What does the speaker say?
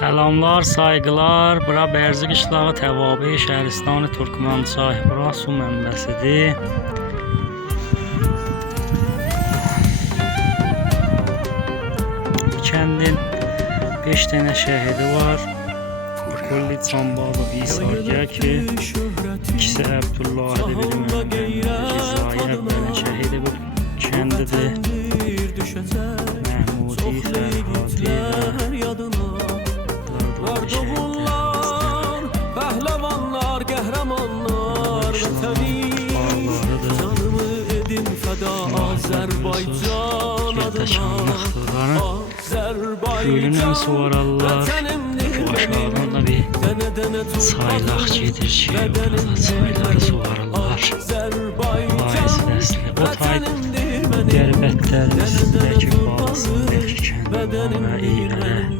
Selamlar, saygılar. Bura Bərzi qışlağı Təvabi Şəhristanı Türkmençay. Bura su mənbəsidir. Bu kəndin 5 dənə şəhidi var. Kulli Çambalov İsa'ya ki, ikisi Əbdullahidir, biri Rizai Əbbəlin şəhidi bu kəndidir. Məhmudi, Fərhadi Vardı bunlar, pəhləvanlar, qəhrəmanlar vətəni. Canımı edim fəda Azərbaycan adına. Gülünü suvararlar. Bu aşağıdan da bir saylaq gedir ki, orada sayları suvararlar. Faiz nəsli o tay qəribətlərin üstündəki balısındakı kəndin və iyrələ